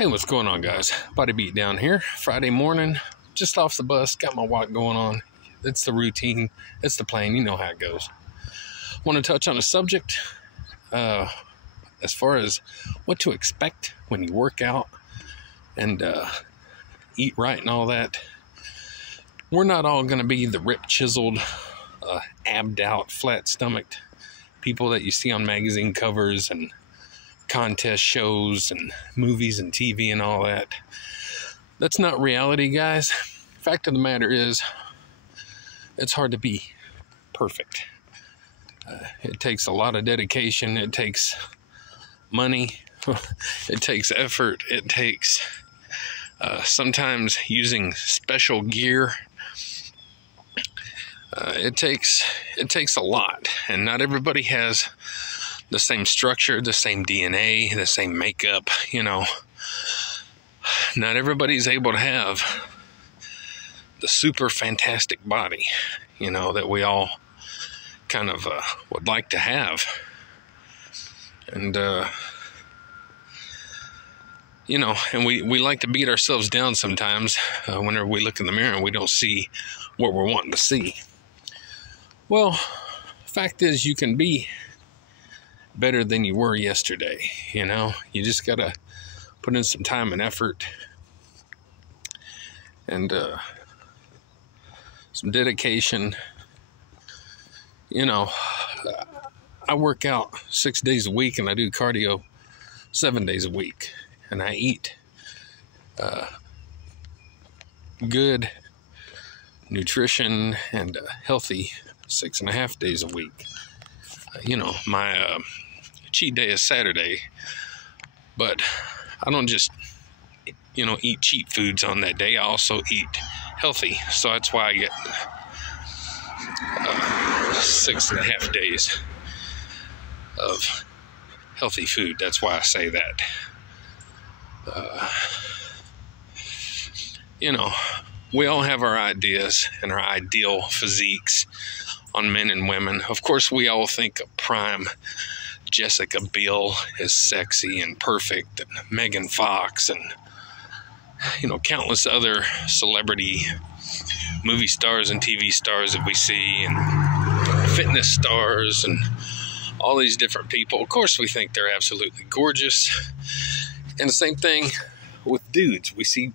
Hey, what's going on, guys? Body Beat down here. Friday morning, just off the bus, got my walk going on. It's the routine, it's the plan, you know how it goes. Want to touch on a subject as far as what to expect when you work out and eat right and all that. We're not all going to be the ripped, chiseled, abbed out, flat stomached people that you see on magazine covers and contest shows and movies and TV and all that. That's not reality, guys. Fact of the matter is, it's hard to be perfect. It takes a lot of dedication. It takes money. It takes effort. It takes sometimes using special gear. It takes a lot, and not everybody has the same structure, the same DNA, the same makeup, you know. Not everybody's able to have the super fantastic body, you know, that we all kind of would like to have. And, you know, and we like to beat ourselves down sometimes whenever we look in the mirror and we don't see what we're wanting to see. Well, fact is, you can be better than you were yesterday, you know. You just gotta put in some time and effort and some dedication. You know, I work out 6 days a week and I do cardio 7 days a week, and I eat good nutrition and healthy 6.5 days a week. You know, my cheat day is Saturday, but I don't just, you know, eat cheap foods on that day. I also eat healthy, so that's why I get 6.5 days of healthy food. That's why I say that. You know, we all have our ideas and our ideal physiques on men and women. Of course, we all think of prime Jessica Biel is sexy and perfect, and Megan Fox, and, you know, countless other celebrity movie stars and TV stars that we see, and fitness stars, and all these different people. Of course, we think they're absolutely gorgeous. And the same thing with dudes. We see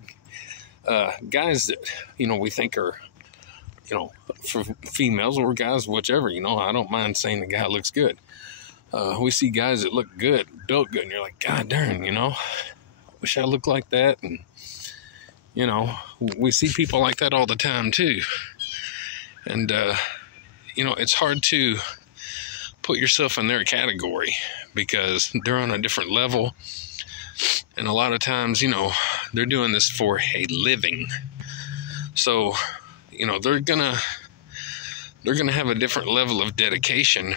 guys that, you know, we think are, you know, for females or guys, whichever, you know, I don't mind saying the guy looks good. We see guys that look good, built good, and you're like, God darn, you know, I wish I looked like that. And, you know, we see people like that all the time too. And, you know, it's hard to put yourself in their category because they're on a different level. And a lot of times, you know, they're doing this for a living. So, you know, they're gonna have a different level of dedication.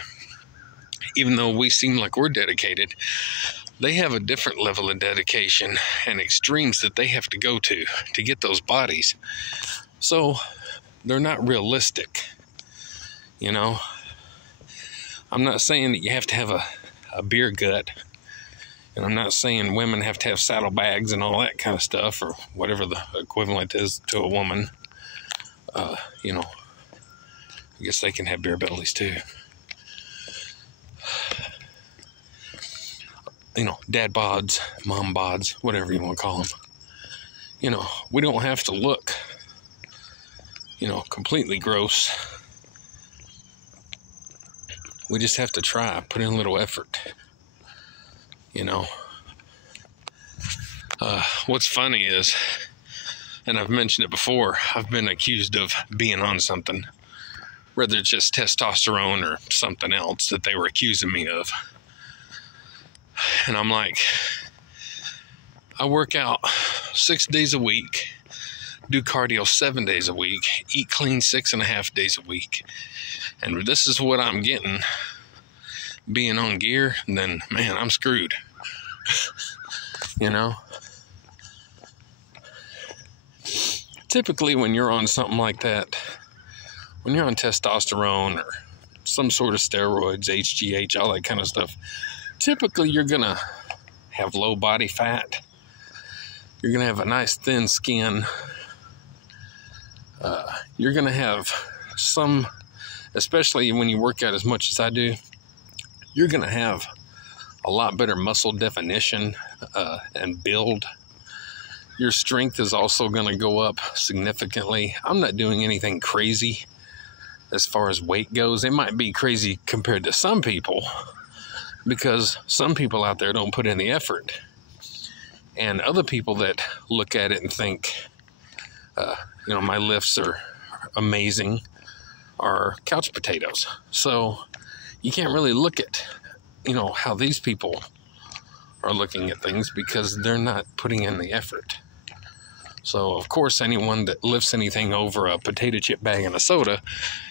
Even though we seem like we're dedicated, they have a different level of dedication and extremes that they have to go to get those bodies. So they're not realistic, you know. I'm not saying that you have to have a beer gut, and I'm not saying women have to have saddlebags and all that kind of stuff, or whatever the equivalent is to a woman. You know, I guess they can have beer bellies too. You know, dad bods, mom bods, whatever you want to call them. You know, we don't have to look, you know, completely gross. We just have to try, put in a little effort. You know, what's funny is, and I've mentioned it before, I've been accused of being on something, whether it's just testosterone or something else that they were accusing me of. And I'm like, I work out 6 days a week, do cardio 7 days a week, eat clean 6.5 days a week, and this is what I'm getting being on gear, then, man, I'm screwed. You know? Typically, when you're on something like that, when you're on testosterone or some sort of steroids, HGH, all that kind of stuff, typically you're going to have low body fat. You're going to have a nice thin skin. You're going to have some, especially when you work out as much as I do, you're going to have a lot better muscle definition and build. Your strength is also going to go up significantly. I'm not doing anything crazy as far as weight goes. It might be crazy compared to some people, because some people out there don't put in the effort. And other people that look at it and think, my lifts are amazing, are couch potatoes. So you can't really look at, how these people are looking at things, because they're not putting in the effort. So, of course, anyone that lifts anything over a potato chip bag and a soda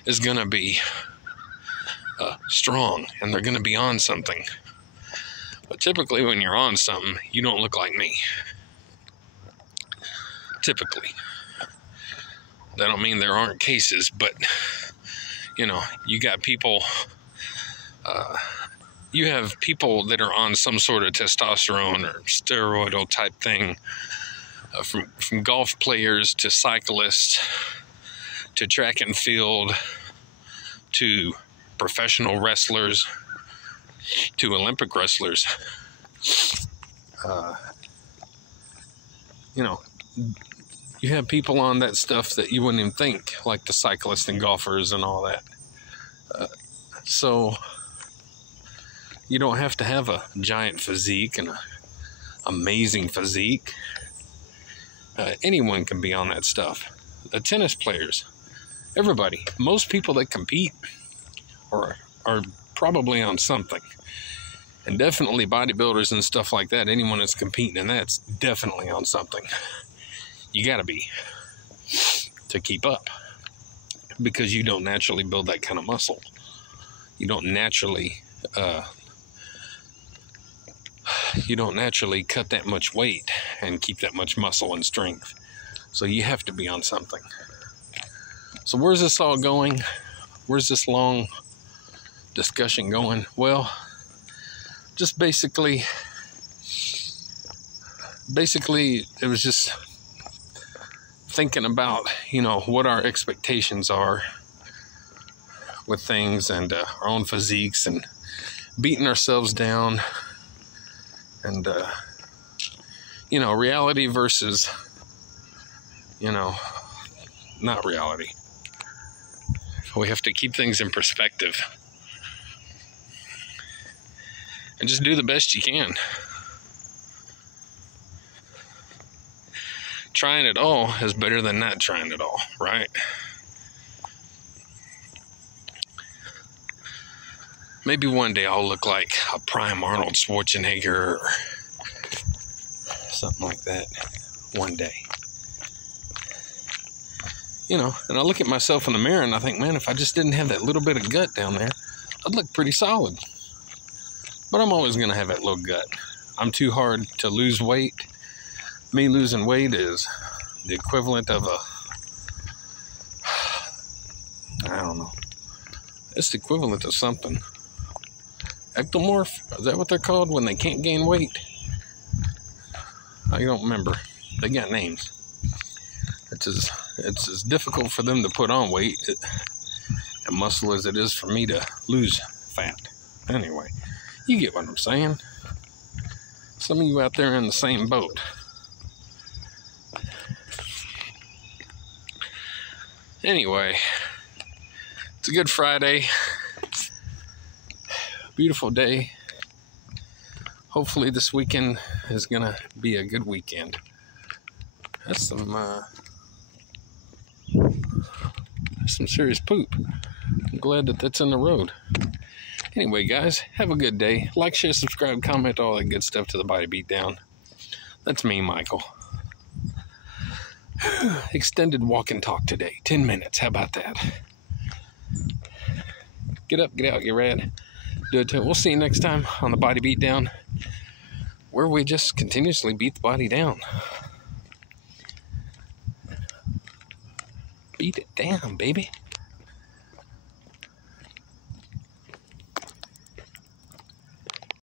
is going to be strong, and they're going to be on something. But typically when you're on something, you don't look like me. Typically. That don't mean there aren't cases, but, you got people, you have people that are on some sort of testosterone or steroidal type thing, from golf players to cyclists to track and field to professional wrestlers to Olympic wrestlers. You have people on that stuff that you wouldn't even think, like the cyclists and golfers and all that. So you don't have to have a giant physique and an amazing physique. Anyone can be on that stuff. The tennis players, everybody, most people that compete are probably on something. And definitely bodybuilders and stuff like that, anyone that's competing in that's definitely on something. You gotta be, to keep up, because you don't naturally build that kind of muscle. You don't naturally cut that much weight and keep that much muscle and strength. So you have to be on something. So where's this all going? Where's this long discussion going? Well, just basically it was just thinking about, what our expectations are with things, and our own physiques, and beating ourselves down, and reality versus not reality. We have to keep things in perspective and just do the best you can. Trying it all is better than not trying it all, right? Maybe one day I'll look like a prime Arnold Schwarzenegger or something like that. One day. And I look at myself in the mirror and I think, man, if I just didn't have that little bit of gut down there, I'd look pretty solid. But I'm always going to have that little gut. I'm too hard to lose weight. Me losing weight is the equivalent of it's the equivalent of something. Ectomorph? Is that what they're called when they can't gain weight? I don't remember. They got names. It's as difficult for them to put on weight and muscle as it is for me to lose fat. Anyway, you get what I'm saying. Some of you out there in the same boat. Anyway, it's a good Friday. Beautiful day. Hopefully this weekend is gonna be a good weekend. That's some serious poop. I'm glad that that's in the road. Anyway, guys, have a good day. Like, share, subscribe, comment, all that good stuff to the Body Beatdown. That's me, Michael. Extended walk and talk today. 10 minutes. How about that? Get up, get out, get rad. Do it. We'll see you next time on the Body Beatdown, where we just continuously beat the body down. Beat it down, baby.